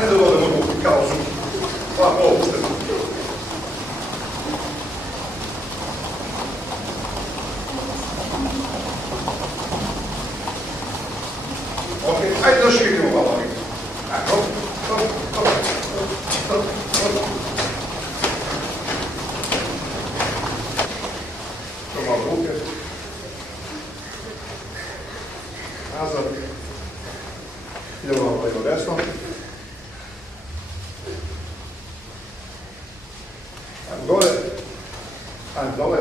Ajde da vodimo ruke, kao su. Ovako, opušteno. Ok, ajde da širimo malo. Hop, hop, hop, hop, hop. To malo ruke. Nazad. Idemo malo levo desno. Ajmo dole. Ajmo dole.